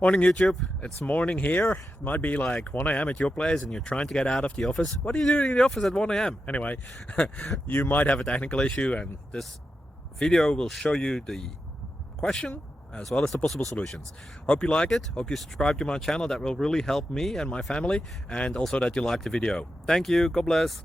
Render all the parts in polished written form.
Morning YouTube, it's morning here. It might be like 1 a.m. at your place and you're trying to get out of the office. What are you doing in the office at 1 a.m.? Anyway, you might have a technical issue and this video will show you the question as well as the possible solutions. Hope you like it, hope you subscribe to my channel. That will really help me and my family, and also that you like the video. Thank you, God bless.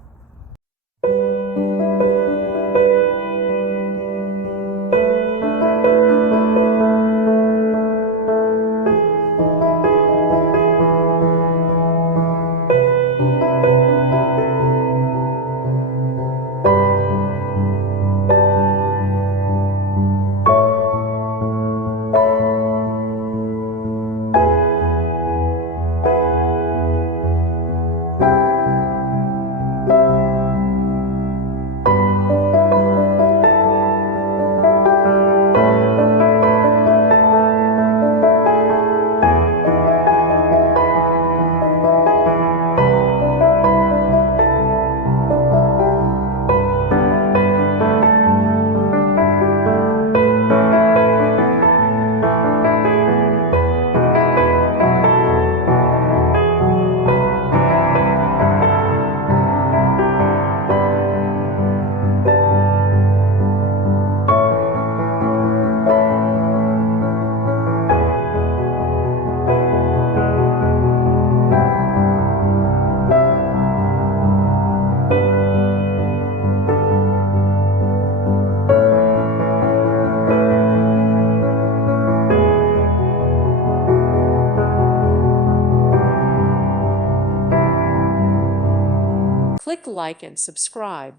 Click like and subscribe.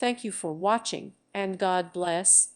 Thank you for watching, and God bless.